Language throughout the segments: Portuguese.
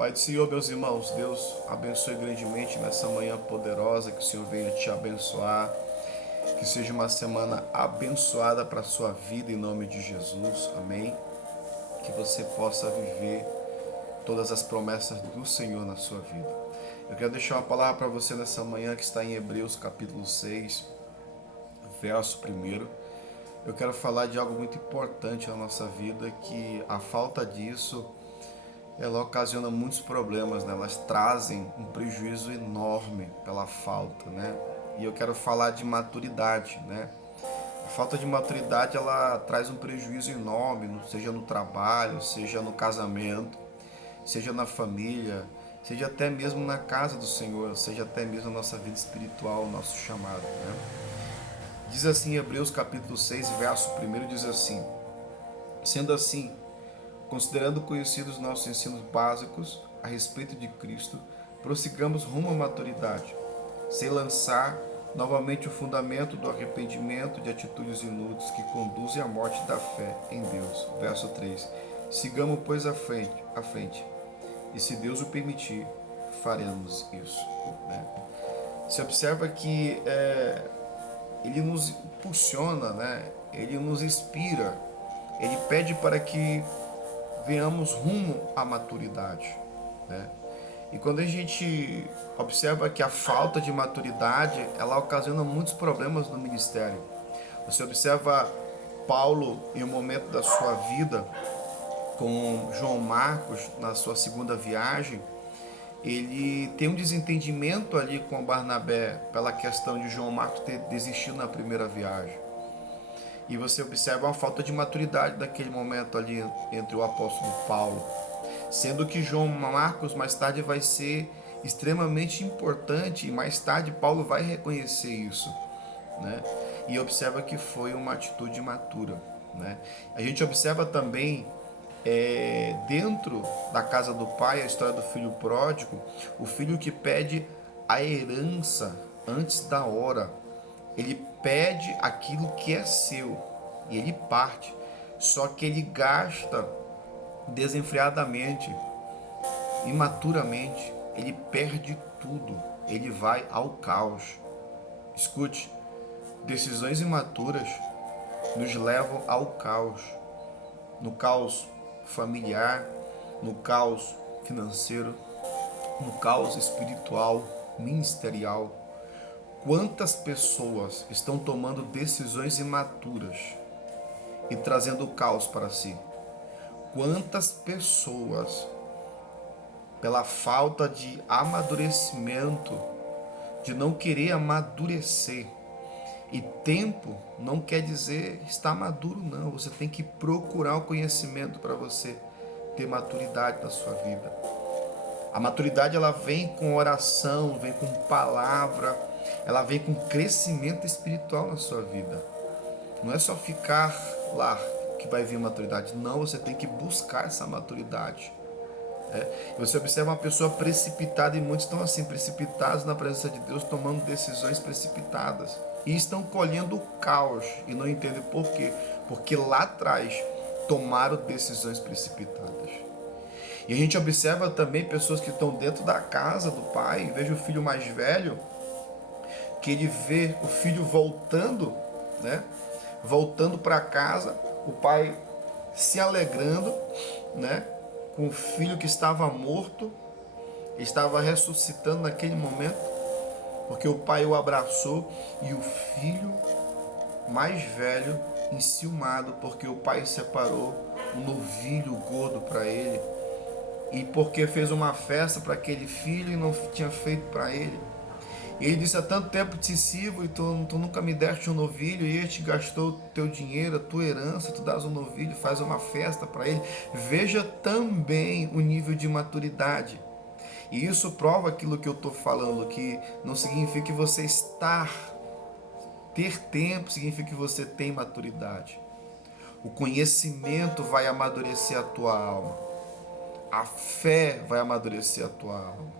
Pai do Senhor, meus irmãos, Deus abençoe grandemente nessa manhã poderosa, que o Senhor venha te abençoar, que seja uma semana abençoada para a sua vida em nome de Jesus, amém? Que você possa viver todas as promessas do Senhor na sua vida. Eu quero deixar uma palavra para você nessa manhã que está em Hebreus capítulo 6, verso 1. Eu quero falar de algo muito importante na nossa vida, que a falta disso ela ocasiona muitos problemas, né? Elas trazem um prejuízo enorme pela falta, né? E eu quero falar de maturidade, né? A falta de maturidade ela traz um prejuízo enorme, seja no trabalho, seja no casamento, seja na família, seja até mesmo na casa do Senhor, seja até mesmo na nossa vida espiritual, nosso chamado, né? Diz assim, Hebreus capítulo 6, verso 1, diz assim: sendo assim, considerando conhecidos nossos ensinos básicos a respeito de Cristo, prossigamos rumo à maturidade, sem lançar novamente o fundamento do arrependimento de atitudes inúteis que conduzem à morte da fé em Deus. Verso 3. Sigamos, pois, à frente, e se Deus o permitir, faremos isso. Né? Você observa que ele nos impulsiona, né? Ele nos inspira, ele pede para que venhamos rumo à maturidade, né? E quando a gente observa que a falta de maturidade, ela ocasiona muitos problemas no ministério. Você observa Paulo em um momento da sua vida com João Marcos na sua segunda viagem, ele tem um desentendimento ali com Barnabé pela questão de João Marcos ter desistido na primeira viagem. E você observa uma falta de maturidade daquele momento ali entre o apóstolo Paulo, sendo que João Marcos mais tarde vai ser extremamente importante e mais tarde Paulo vai reconhecer isso, né? E observa que foi uma atitude imatura, né? A gente observa também dentro da casa do pai a história do filho pródigo, o filho que pede a herança antes da hora. Ele pede aquilo que é seu e ele parte, só que ele gasta desenfreadamente, imaturamente, ele perde tudo, ele vai ao caos. Escute, decisões imaturas nos levam ao caos, no caos familiar, no caos financeiro, no caos espiritual, ministerial. Quantas pessoas estão tomando decisões imaturas e trazendo o caos para si? Quantas pessoas, pela falta de amadurecimento, de não querer amadurecer, e tempo não quer dizer estar maduro, não. Você tem que procurar o conhecimento para você ter maturidade na sua vida. A maturidade ela vem com oração, vem com palavra, ela vem com crescimento espiritual na sua vida. Não é só ficar lá que vai vir maturidade. Não, você tem que buscar essa maturidade. Você observa uma pessoa precipitada e muitos estão assim, precipitados na presença de Deus, tomando decisões precipitadas. E estão colhendo o caos e não entendem por quê. Porque lá atrás tomaram decisões precipitadas. E a gente observa também pessoas que estão dentro da casa do pai. Veja o filho mais velho, que ele vê o filho voltando, né? Voltando para casa, o pai se alegrando, né? Com o filho que estava morto, estava ressuscitando naquele momento, porque o pai o abraçou, e o filho mais velho enciumado, porque o pai separou um novilho gordo para ele, e porque fez uma festa para aquele filho e não tinha feito para ele. E ele disse: há tanto tempo te sirvo e tu nunca me deste um novilho, e este gastou teu dinheiro, a tua herança, tu dás um novilho, faz uma festa para ele. Veja também o nível de maturidade. E isso prova aquilo que eu estou falando, que não significa que você ter tempo, significa que você tem maturidade. O conhecimento vai amadurecer a tua alma. A fé vai amadurecer a tua alma.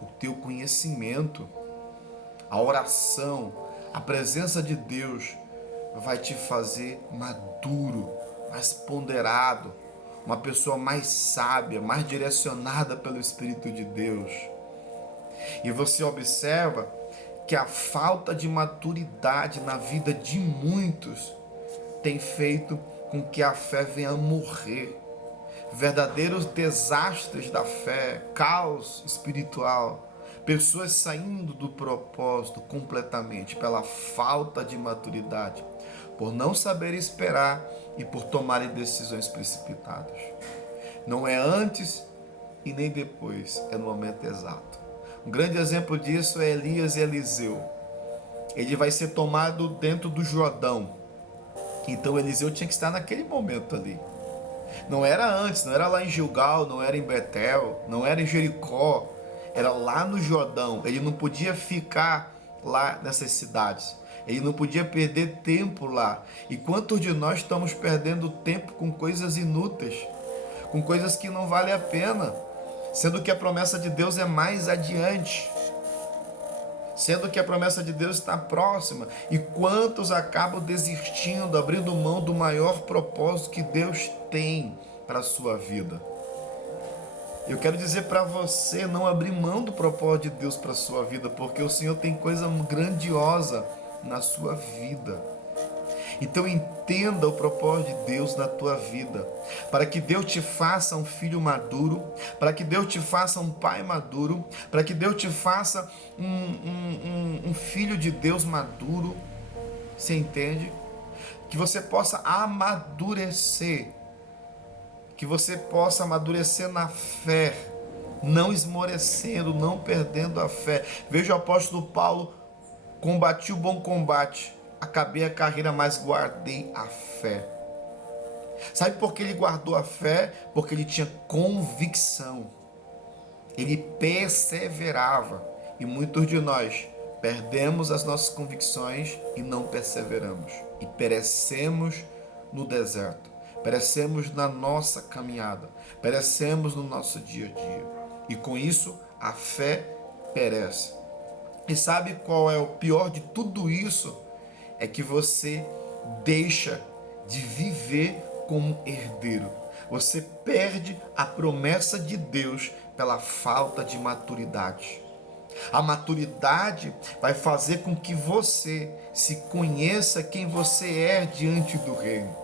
O teu conhecimento, a oração, a presença de Deus vai te fazer maduro, mais ponderado. uma pessoa mais sábia, mais direcionada pelo Espírito de Deus. E você observa que a falta de maturidade na vida de muitos tem feito com que a fé venha a morrer. Verdadeiros desastres da fé, caos espiritual, pessoas saindo do propósito completamente pela falta de maturidade, por não saber esperar e por tomarem decisões precipitadas. Não é antes e nem depois, é no momento exato. Um grande exemplo disso é Elias e Eliseu. Ele vai ser tomado dentro do Jordão. Então Eliseu tinha que estar naquele momento ali. Não era antes, não era lá em Gilgal, não era em Betel, não era em Jericó. Era lá no Jordão. Ele não podia ficar lá nessas cidades. Ele não podia perder tempo lá. E quantos de nós estamos perdendo tempo com coisas inúteis? Com coisas que não valem a pena? Sendo que a promessa de Deus é mais adiante. Sendo que a promessa de Deus está próxima. E quantos acabam desistindo, abrindo mão do maior propósito que Deus tem para a sua vida? Eu quero dizer para você não abrir mão do propósito de Deus para a sua vida, porque o Senhor tem coisa grandiosa na sua vida. Então entenda o propósito de Deus na tua vida, para que Deus te faça um filho maduro, para que Deus te faça um pai maduro, para que Deus te faça um filho de Deus maduro. Você entende? Que você possa amadurecer, que você possa amadurecer na fé, não esmorecendo, não perdendo a fé. Veja o apóstolo Paulo: combati o bom combate, acabei a carreira, mas guardei a fé. Sabe por que ele guardou a fé? Porque ele tinha convicção. Ele perseverava. E muitos de nós perdemos as nossas convicções e não perseveramos. E perecemos no deserto. Perecemos na nossa caminhada. Perecemos no nosso dia a dia. E com isso, a fé perece. E sabe qual é o pior de tudo isso? É que você deixa de viver como herdeiro. Você perde a promessa de Deus pela falta de maturidade. A maturidade vai fazer com que você se conheça quem você é diante do reino.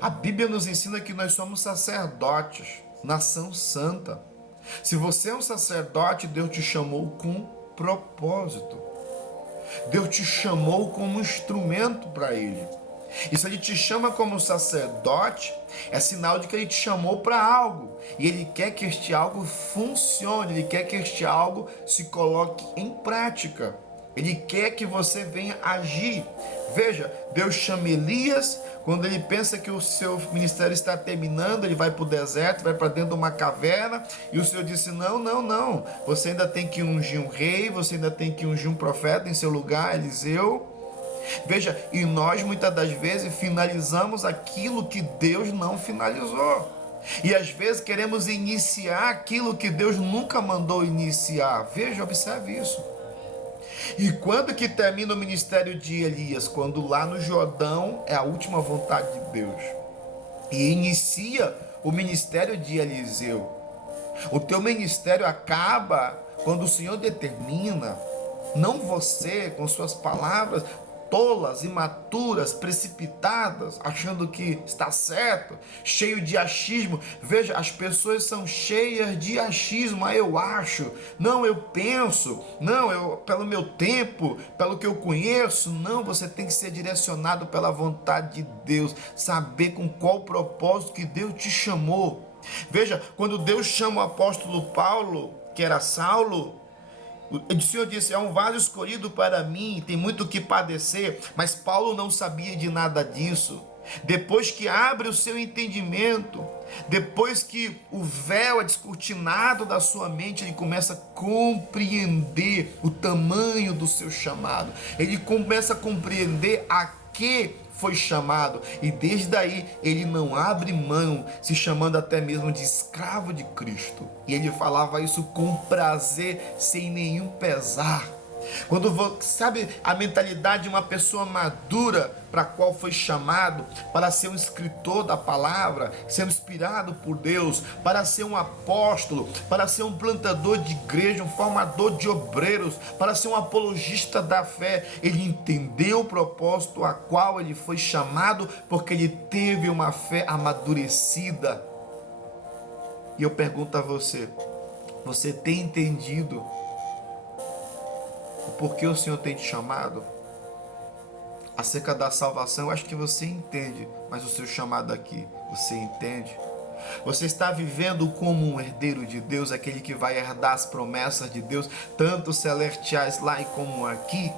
A Bíblia nos ensina que nós somos sacerdotes, nação santa. Se você é um sacerdote, Deus te chamou com propósito. Deus te chamou como instrumento para Ele. E se Ele te chama como sacerdote, é sinal de que Ele te chamou para algo. E Ele quer que este algo funcione, Ele quer que este algo se coloque em prática. Ele quer que você venha agir. Veja, Deus chama Elias quando ele pensa que o seu ministério está terminando. Ele vai para o deserto, vai para dentro de uma caverna, e o Senhor disse: não, não, não, você ainda tem que ungir um rei, você ainda tem que ungir um profeta em seu lugar, Eliseu. Veja, e nós muitas das vezes finalizamos aquilo que Deus não finalizou. E às vezes queremos iniciar aquilo que Deus nunca mandou iniciar. Veja, observe isso. E quando que termina o ministério de Elias? Quando lá no Jordão é a última vontade de Deus. E inicia o ministério de Eliseu. O teu ministério acaba quando o Senhor determina, não você com suas palavras tolas, imaturas, precipitadas, achando que está certo, cheio de achismo. Veja, as pessoas são cheias de achismo. Eu acho, não, eu penso, não, eu pelo meu tempo, pelo que eu conheço. Não, você tem que ser direcionado pela vontade de Deus, saber com qual propósito que Deus te chamou. Veja, quando Deus chama o apóstolo Paulo, que era Saulo, o Senhor disse: é um vaso escolhido para mim, tem muito o que padecer. Mas Paulo não sabia de nada disso. Depois que abre o seu entendimento, depois que o véu é descortinado da sua mente, ele começa a compreender o tamanho do seu chamado. Ele começa a compreender a que foi chamado, e desde aí ele não abre mão, se chamando até mesmo de escravo de Cristo. E ele falava isso com prazer, sem nenhum pesar. Quando sabe a mentalidade de uma pessoa madura para a qual foi chamado para ser um escritor da palavra, sendo inspirado por Deus, para ser um apóstolo, para ser um plantador de igreja, um formador de obreiros, para ser um apologista da fé. Ele entendeu o propósito a qual ele foi chamado, porque ele teve uma fé amadurecida. E eu pergunto a você, você tem entendido o porquê o Senhor tem te chamado? Acerca da salvação, eu acho que você entende, mas o seu chamado aqui, você entende? Você está vivendo como um herdeiro de Deus, aquele que vai herdar as promessas de Deus, tanto celestiais lá e como aqui?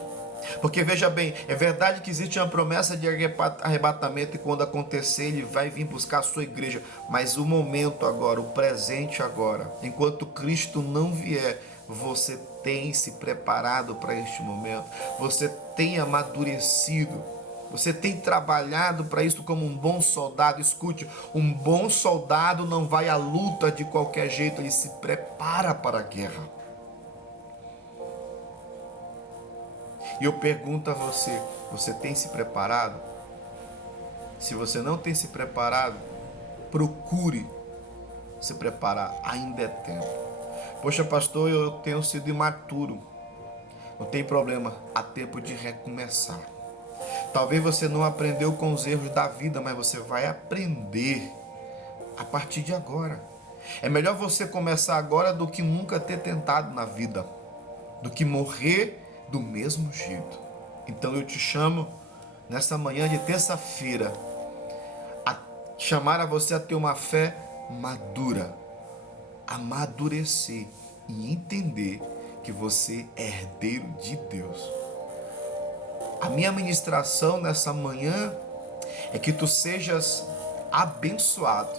Porque veja bem, é verdade que existe uma promessa de arrebatamento e quando acontecer ele vai vir buscar a sua igreja, mas o momento agora, o presente agora, enquanto Cristo não vier, você tem se preparado para este momento, você tem amadurecido, você tem trabalhado para isso como um bom soldado. Escute, um bom soldado não vai à luta de qualquer jeito, ele se prepara para a guerra. E eu pergunto a você, você tem se preparado? Se você não tem se preparado, procure se preparar, ainda é tempo. Poxa, pastor, eu tenho sido imaturo. Não tem problema, há tempo de recomeçar. Talvez você não aprendeu com os erros da vida, mas você vai aprender a partir de agora. É melhor você começar agora do que nunca ter tentado na vida, do que morrer do mesmo jeito. Então eu te chamo nessa manhã de terça-feira a chamar a você a ter uma fé madura, amadurecer e entender que você é herdeiro de Deus. A minha ministração nessa manhã é que tu sejas abençoado,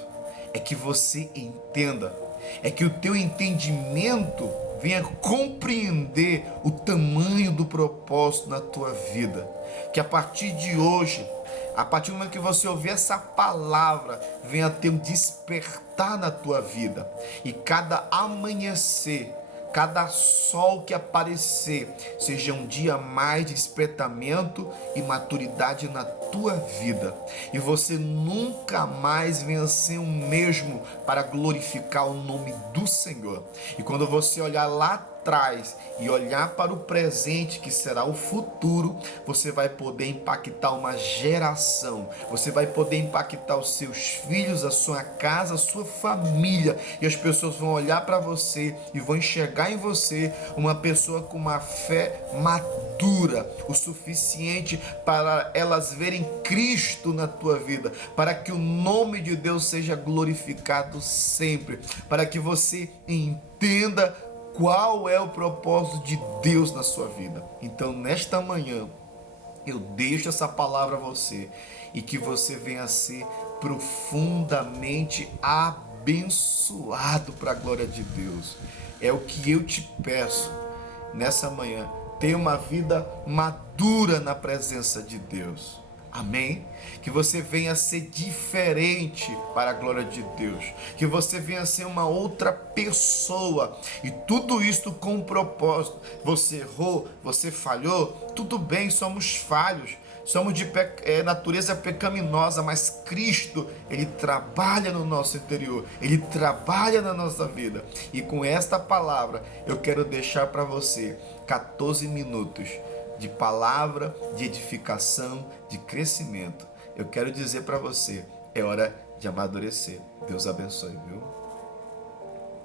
é que você entenda, é que o teu entendimento venha compreender o tamanho do propósito na tua vida, que a partir de hoje, a partir do momento que você ouvir essa palavra, venha ter um despertar na tua vida, e cada amanhecer, cada sol que aparecer, seja um dia mais de despertamento e maturidade na tua vida, e você nunca mais venha ser o mesmo para glorificar o nome do Senhor. E quando você olhar lá atrás e olhar para o presente, que será o futuro, você vai poder impactar uma geração, você vai poder impactar os seus filhos, a sua casa, a sua família, e as pessoas vão olhar para você e vão enxergar em você uma pessoa com uma fé madura, o suficiente para elas verem Cristo na tua vida, para que o nome de Deus seja glorificado sempre, para que você entenda qual é o propósito de Deus na sua vida. Então, nesta manhã, eu deixo essa palavra a você e que você venha a ser profundamente abençoado para a glória de Deus. É o que eu te peço nessa manhã. Tenha uma vida madura na presença de Deus. Amém? Que você venha a ser diferente para a glória de Deus. Que você venha a ser uma outra pessoa. E tudo isso com um propósito. Você errou, você falhou, tudo bem, somos falhos. Somos de natureza pecaminosa, mas Cristo, Ele trabalha no nosso interior, Ele trabalha na nossa vida. E com esta palavra, eu quero deixar para você 14 minutos de palavra, de edificação, de crescimento. Eu quero dizer para você, é hora de amadurecer. Deus abençoe, viu?